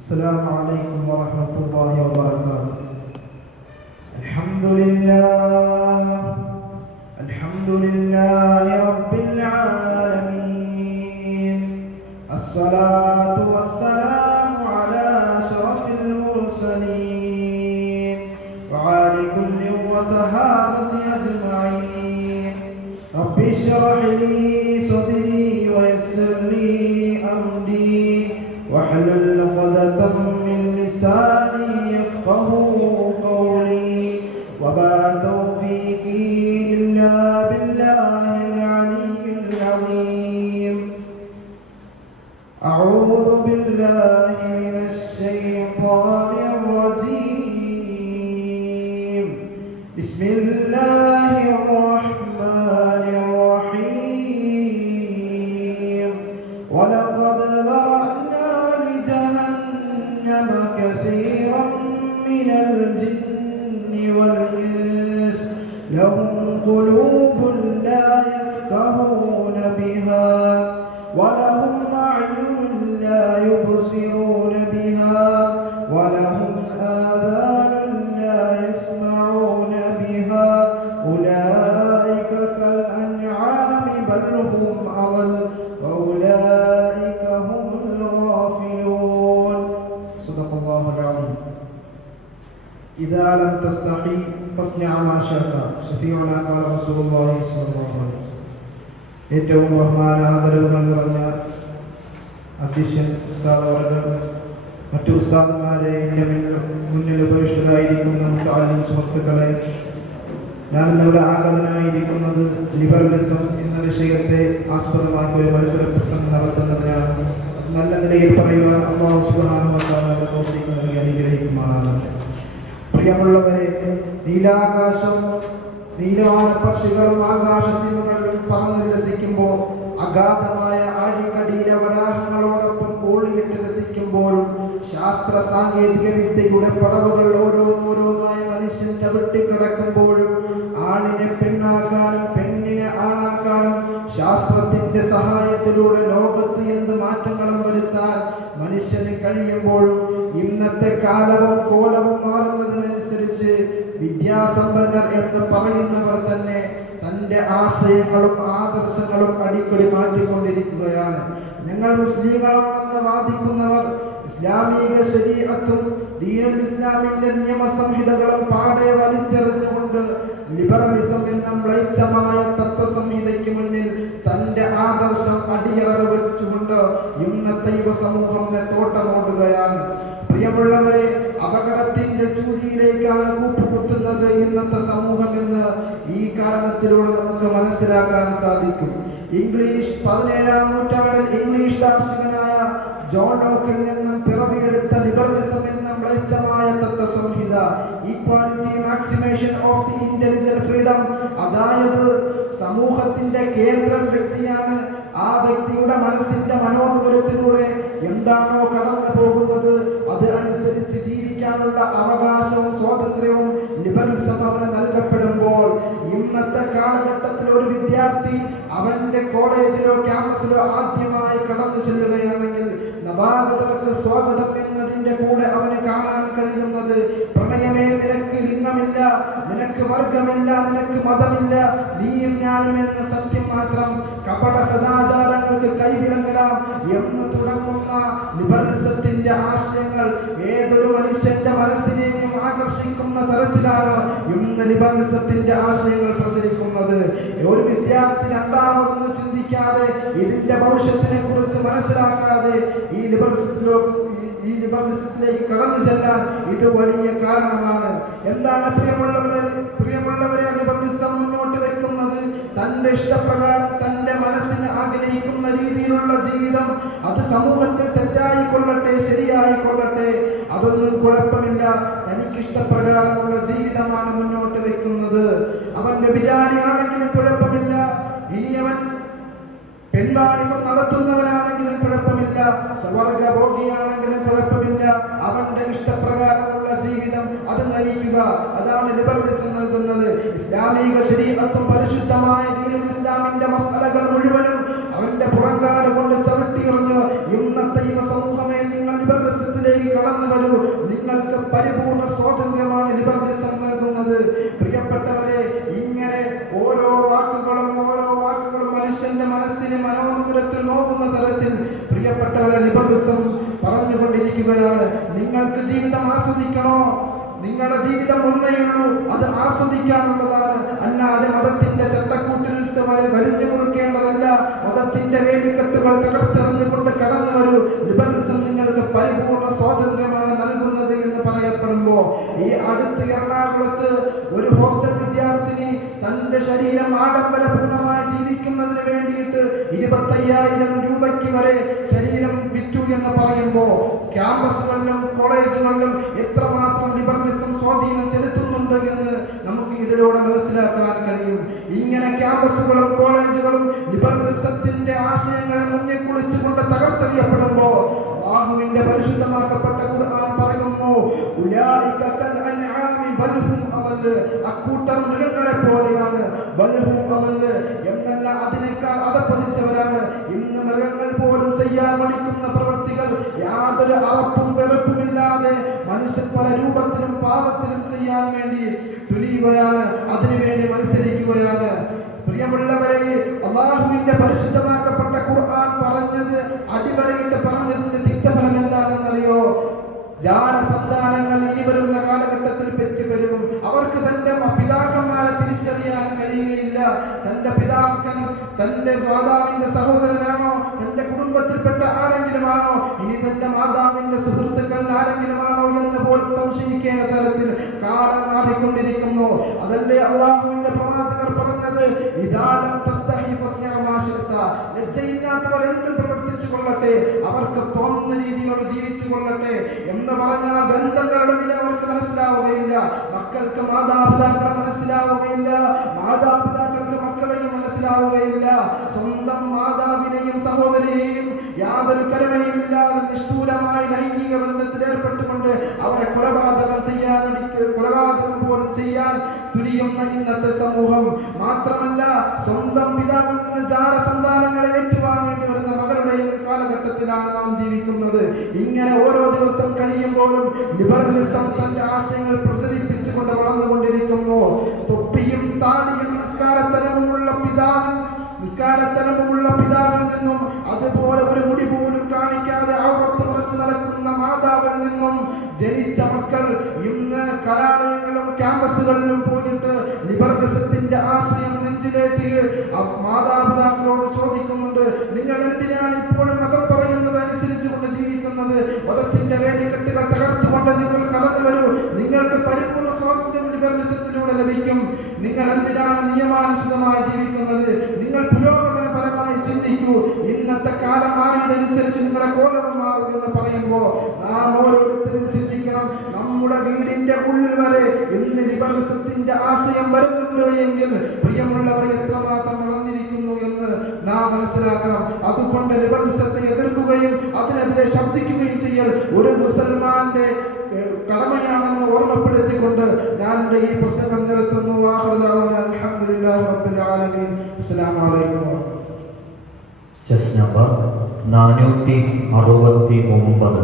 السلام عليكم ورحمة الله وبركاته. الحمد لله رب العالمين. الصلاة والسلام على أشرف المرسلين وعلى كل وصحابة أجمعين. رب اشرح لي صدري ويسر لي أمري واحلل عقدة من لساني يفقهوا قولي وما توفيقي إلا بالله العلي العظيم. أعوذ بالله من الشيطان الرجيم. بسم الله الرحمن الرحيم. ولقد ذرأنا لجهنم كثيرا من الجن والإنس لهم قلوب لا يفقهون بها ولهم أعين لا يبصرون بها ولهم آذان لا يسمعون بها أولئك كالأنعام بل هم أضل وأولئك هم الغافلون. صدق الله العظيم. إذا لم تستحي فاصنع ما شئت. شفيعنا قال رسول الله صلى الله عليه وسلم. ഏറ്റവും ബഹുമാനാദരവുകൾ നിറഞ്ഞ അധ്യക്ഷൻ ഉസ്താദ് അവர்கள், മറ്റു ഉസ്താദുമാരെ, എൻ്റെ മുന്നിൽ ഉപവിഷ്ടരായിരിക്കുന്ന മുതഅല്ലിം സുഹൃത്തുക്കളെ, ഞാൻ ഇന്നിവിടെ ആഗതനായിരിക്കുന്നത് ലിബറലിസം എന്ന വിഷയത്തെ ആസ്പദമാക്കി ഒരു മത്സര പ്രസംഗം നടത്തുന്നതിനാണ്. നല്ല നിലയിൽ പറയുവാൻ അല്ലാഹു സുബ്ഹാനഹു വ തആല തൗഫീഖ് നൽകി അനുഗ്രഹിക്കുമാറാകട്ടെ. പ്രിയമുള്ളവരെ, നീലാകാശം, നീലവാന പക്ഷികളും ആകാശസിംഹങ്ങളും പറന്നുല്ലസിക്കുമ്പോൾ, അഗാധമായ ആഴിക്കടീര വരാഹങ്ങളോടൊപ്പം ഓളിയിട്ട് രസിക്കുമ്പോഴും, ശാസ്ത്ര സാങ്കേതിക വിദ്യയുടെ പടവുകൾ ഓരോന്നോരോന്നായി മനുഷ്യൻ ചവിട്ടിക്കിടക്കുമ്പോഴും, ആണിനെ പെണ്ണാക്കാനും പെണ്ണിനെ ആണാക്കാനും ശാസ്ത്രത്തിന്റെ സഹായത്തിലൂടെ ലോകത്ത് എന്ത് മാറ്റങ്ങളും വരുത്താൻ മനുഷ്യന് കഴിയുമ്പോഴും, ഇന്നത്തെ കാലവും കോലവും മാറുന്നതിനനുസരിച്ച് വിദ്യാസമ്പന്നർ എന്ന് പറയുന്നവർ തന്നെ തന്റെ ആശയങ്ങളും ആദർശങ്ങളും അടിക്കടി മാറ്റിക്കൊണ്ടിരിക്കുകയാണ്. ഞങ്ങൾ മുസ്ലിങ്ങളാണെന്ന് വാദിക്കുന്നവർ ഇസ്ലാമിക ശരീഅത്തും ദീനുൽ ഇസ്ലാമിന്റെ നിയമസംഹിതകളും പാടെ വലിച്ചെറിഞ്ഞുകൊണ്ട് ലിബറലിസം എന്ന മ്ലേച്ഛമായ തത്വസംഹിതയ്ക്ക് മുന്നിൽ തന്റെ ആദർശം അടിയറവ് വെച്ചുകൊണ്ട് ഇന്നത്തെ യുവ സമൂഹം നെട്ടോട്ടമോടുകയാണ്. പ്രിയമുള്ളവരെ, അപകടത്തിന്റെ ചൂഴിയിലേക്കാണ് കൂപ്പുകുത്തുന്നത് ഇന്നത്തെ സമൂഹമെന്ന് ഈ കാരണത്തിലൂടെ നമുക്ക് മനസ്സിലാക്കാൻ സാധിക്കും. 17-ാം നൂറ്റാണ്ടിൽ ഇംഗ്ലീഷ് ദാർശനികനായ ജോൺ ലോക്കിൽ നിന്നും പിറവിയെടുത്ത ലിബറലിസം എന്ന മ്ലേച്ഛമായ തത്വസംഹിത, equality, maximisation of the intelligent freedom, അതായത് സമൂഹത്തിന്റെ കേന്ദ്രം വ്യക്തിയാണ്. ആ വ്യക്തിയുടെ മനസ്സിന്റെ മനോനുകരത്തിലൂടെ എന്താണോ കടന്നു പോകുന്നത് അത് അനുസരിച്ച് ജീവിക്കാനുള്ള അവകാശവും സ്വാതന്ത്ര്യവും ലിബറലിസം അവന് നൽകപ്പെടുമ്പോൾ, ഇന്നത്തെ കാലഘട്ടത്തിൽ ഒരു വിദ്യാർത്ഥി അവന്റെ കോളേജിലോ ക്യാമ്പസിലോ ആദ്യമായി കടന്നു ചെല്ലുകയാണെങ്കിൽ നവാഗതർക്ക് സ്വാഗതം എന്നതിന്റെ കൂടെ അവന് കാണാൻ കഴിയുന്നത് പ്രണയമേ, നിനക്ക് ലിംഗമില്ല, നിനക്ക് വർഗമില്ല, നിനക്ക് മതമില്ല, നീയും ഞാനും എന്ന സത്യം മാത്രം, കപട സദാചാരങ്ങൾക്ക് കൈവിലങ്ങലാം എന്ന് തുടങ്ങുന്ന ലിബറലിസത്തിന്റെ ആശയങ്ങൾ ഏതൊരു മനുഷ്യന്റെ മനസ്സിനെയും ആകർഷിക്കുന്ന തരത്തിലാണ് ഇന്ന് ലിബറലിസത്തിന്റെ ആശയങ്ങൾ പ്രചരിക്കുന്നത്. ഒരു വിദ്യാർത്ഥി രണ്ടാമതൊന്നും ചിന്തിക്കാതെ, ഇതിന്റെ ഭവിഷ്യത്തിനെ കുറിച്ച് മനസ്സിലാക്കാതെ ഈ ലിബറലിസത്തിലേക്ക് കടന്നു ചെല്ലാൻ ഇത് വലിയ കാരണമാണ്. എന്താണ് പ്രിയമുള്ളവരെ ലിബറലിസം മുന്നോട്ട് വെക്കുന്നത്? തന്റെ ഇഷ്ടപ്രകാരം തന്റെ മനസ്സിന് ആഗ്രഹിക്കുന്ന രീതിയിലുള്ള ജീവിതം, അത് സമൂഹത്തിൽ തെറ്റായിക്കൊള്ളട്ടെ ശരിയായിക്കൊള്ളട്ടെ, അതൊന്നും കുഴപ്പമില്ല. തനിക്കിഷ്ടപ്രകാരമുള്ള ജീവിതമാണ് മുന്നോട്ട് വെക്കുന്നത്. അവൻ വ്യഭിചാരിയാണെങ്കിലും കുഴപ്പമില്ല, ഇനി അവൻ പെൺവാണിഭം നടത്തുന്നവനാണെങ്കിലും കുഴപ്പമില്ല, സ്വർഗഭോഗിയാണെങ്കിലും കുഴപ്പമില്ല. അവന്റെ ഇഷ്ടപ്രകാരമുള്ള ജീവിതം അത് നയിക്കുക, അതാണ് ലിബറലിസം നൽകുന്നത്. ഇസ്ലാമിക ശരീഅത്തും പരിശുദ്ധമായ ദീനുൽ ഇസ്ലാമിന്റെ മസലകൾ മുഴുവനും അവന്റെ പുറങ്കാല കൊണ്ട് ചവിട്ടിയെറിഞ്ഞ് ഇന്നത്തെ യുവ സമൂഹമേ നിങ്ങൾ ലിബറലിസത്തിലേക്ക് നിങ്ങൾക്ക് പരിപൂർണ്ണ സ്വാതന്ത്ര്യമാണ് ലിബറലിസം നൽകുന്നത്. പ്രിയപ്പെട്ടവരെ, ഇങ്ങനെ ഓരോ വാക്കുകളും മനുഷ്യന്റെ മനസ്സിനെ മനോമുദ്രത്തിൽ നോക്കുന്ന തരത്തിൽ പ്രിയപ്പെട്ടവരെ ലിബറലിസം പറഞ്ഞുകൊണ്ടിരിക്കുകയാണ്. നിങ്ങൾക്ക് ജീവിതം ആസ്വദിക്കണോ? നിങ്ങളുടെ ജീവിതം ഒന്നേയുള്ളൂ, അത് ആസ്വദിക്കാനുള്ളതാണ്. അല്ലാതെ മതത്തിന്റെ ചട്ടക്കൂട്ടിലിട്ട് വലിഞ്ഞു മുറുക്കേണ്ടതല്ല. മതത്തിന്റെ വേലിക്കെട്ടുകൾ തകർത്തെറിഞ്ഞുകൊണ്ട് കടന്നു വരൂ. ലിബറലിസം നിങ്ങൾക്ക് പരിപൂർണ്ണ സ്വാതന്ത്ര്യമാണ് നൽകുന്നത് എന്ന് പറയപ്പെടുമ്പോ, ഈ അടുത്ത് എറണാകുളത്ത് ഒരു ഹോസ്റ്റൽ വിദ്യാർത്ഥിനി തന്റെ ശരീരം ആഡംബരപൂർണമായി ജീവിക്കുന്നതിന് വേണ്ടിയിട്ട് 25,000 രൂപയ്ക്ക് വരെ ശരീരം വിറ്റു എന്ന് പറയുമ്പോ, ക്യാമ്പസുകളിലും കോളേജുകളിലും എത്രമാത്രം ലിബറലിസം സ്വാധീനം ചെലുത്തുന്നുണ്ട് എന്ന് നമുക്ക് ഇതിലൂടെ മനസ്സിലാക്കാൻ കഴിയും. ഇങ്ങനെ ക്യാമ്പസുകളും കോളേജുകളും ലിബറലിസത്തിന്റെ ആശയങ്ങൾ മുന്നിൽ കുളിച്ചുകൊണ്ട് തകർത്തെറിയപ്പെടുമ്പോ, അല്ലാഹുവിന്റെ പരിശുദ്ധമാക്കപ്പെട്ട ഖുർആൻ പറയുന്നു, ഉലൈക കൽ അൻആമി ബൽ ഹും അദൽ, അക്കൂട്ടർ മൃഗങ്ങളെ പോലെയാണ്. ബൽ ഹും അദൽ എന്നല്ല, അതിനേക്കാൾ അധപ്പതിച്ചവരാണ്. ഇന്ന് മൃഗങ്ങൾ പോലും ചെയ്യാൻ മടിക്കുന്ന പ്രവൃത്തികൾ യാതൊരു അറപ്പും വെറുപ്പുമില്ലാതെ മനുഷ്യൻ പല രൂപത്തിലും പാപത്തിലും ചെയ്യാൻ വേണ്ടി തുനിയുകയാണ്, അതിനുവേണ്ടി മത്സരിക്കുകയാണ്. പ്രിയമുള്ളവരെ, അല്ലാഹുവിന്റെ പരിശുദ്ധമാക്കപ്പെട്ട ഖുർആൻ പറഞ്ഞത്, അടിവരയിട്ട് പറഞ്ഞതിന്റെ തിക്തഫലം എന്താണെന്നറിയോ? ജാരസന്താനങ്ങൾ ഇനി വരുന്ന കാലഘട്ടത്തിൽ പെറ്റുപെരുകും. അവർക്ക് തന്റെ പിതാക്കന്മാരെ തിരിച്ചറിയാൻ കഴിയുകയില്ല. തന്റെ പിതാക്കൻ തന്റെ മാതാവിന്റെ സഹോദരനാണോ, തന്റെ കുടുംബത്തിൽപ്പെട്ട ആരെങ്കിലുമാണോ, ഇനി തന്റെ മാതാവിന്റെ സുഹൃത്തുക്കൾ ആരെങ്കിലുമാണോ എന്ന് പോലും സംശയിക്കേണ്ട തരത്തിൽ കാലം മാറിക്കൊണ്ടിരിക്കുന്നു. അതല്ലേ അല്ലാഹുവിന്റെ പ്രവാചകർ പറഞ്ഞത്, ഇദാലം തസ്തഹി ഫസ്ന മാ ശിഅത, ലജ്ജയില്ലാത്തവർ എന്ത് പ്രവർത്തിച്ചു കൊള്ളട്ടെ, അവർക്ക് തോന്നുന്ന രീതിയിൽ ജീവിച്ചു കൊള്ളട്ടെ എന്ന് പറഞ്ഞാൽ ബന്ധങ്ങളുടെ വില അവർക്ക് മനസ്സിലാവുകയില്ല. മക്കൾക്ക് മാതാപിതാക്കളെ മനസ്സിലാവുകയില്ല, മാതാപിതാക്കൾക്ക് മക്കളെയും മനസ്സിലാവുകയില്ല. സ്വന്തം മാതാവിനെയും സഹോദരിയെയും യാതൊരു കരുണയും ഇല്ലാതെ നിഷ്ഠൂരമായി ലൈംഗിക ബന്ധത്തിൽ ഏർപ്പെട്ടുകൊണ്ട് അവരെ കൊലപാതകം പോലും ചെയ്യാൻ തുനിയുന്ന ഇന്നത്തെ സമൂഹം. മാത്രമല്ല, സ്വന്തം പിതാവിൽ നിന്ന് ജാരസന്താനങ്ങളെ ഏറ്റുവാങ്ങേണ്ടി വരുന്ന മകളുടെയും കാലഘട്ടത്തിലാണ് നാം ജീവിക്കുന്നത്. ഇങ്ങനെ ഓരോ ദിവസം കഴിയുമ്പോഴും ലിബറലിസം തന്റെ ആശയങ്ങൾ പ്രചരിപ്പിച്ചുകൊണ്ട് വളർന്നുകൊണ്ടിരിക്കുന്നു. തൊപ്പിയും താടിയും നിസ്കാരത്തലവുമുള്ള പിതാവിൽ നിന്നും, അതുപോലെ ഒരു മുടി പോലും കാണിക്കാതെ ഔറത്ത് മറച്ച് നടക്കുന്ന മാതാവിൽ നിന്നും ജനിച്ച മക്കൾ ഇന്ന് കലാലയങ്ങളിലും ക്യാമ്പസുകളിലും പോയിട്ട് ലിബറലിസത്തിന്റെ ആശയം നെഞ്ചിലേറ്റി മാതാപിതാക്കളോട് ചോദിക്കുന്നുണ്ട്, നിങ്ങൾ എന്തിനാണ് ഇപ്പോഴും മതം പറയുന്നത് അനുസരിച്ചുകൊണ്ട് ജീവിക്കുന്നത്? മതത്തിന്റെ വേലിക്കെട്ടുകൾ തകർത്തുകൊണ്ട് നിങ്ങൾ കടന്നു വരൂ. നിങ്ങൾക്ക് പരിപൂർണ്ണ സ്വാതന്ത്ര്യം ലിബറലിസത്തിലൂടെ ലഭിക്കും. നിങ്ങൾ എന്തിനാണ് നിയമാനുസൃതമായി ജീവിക്കുന്നത്? നിങ്ങൾ പുരോഗമനപരമായി ചിന്തിക്കൂ. ഇന്നത്തെ കാലം മാറിയതനുസരിച്ച് നിങ്ങളുടെ കോലം മാറും എന്ന് പറയുമ്പോൾ നാം ഓരോരുത്തരും ചിന്തിക്കണം. നമ്മുടെ വീടിന്റെ ഉള്ളിൽ വരെ ഇന്ന് ലിബറലിസത്തിന്റെ ആശയം വരുന്നുണ്ട് എങ്കിൽ പ്രിയമുള്ളവർ എത്രമാത്രം വളർന്നിരിക്കുന്നു എന്ന് നാം മനസ്സിലാക്കണം. അതുകൊണ്ട് ലിബറലിസത്തെ എതിർക്കുകയും അതിനെതിരെ ശബ്ദിക്കുകയും ചെയ്യൽ ഒരു മുസൽമാന്റെ കടമയാണെന്ന് ഓർമ്മപ്പെടുത്തിക്കൊണ്ട് ഞാൻ ഈ പ്രസംഗം നിർത്തുന്നു. അൽഹംദുലില്ലാഹി റബ്ബിൽ ആലമീൻ. അസ്സലാമു അലൈക്കും. Chess number 469.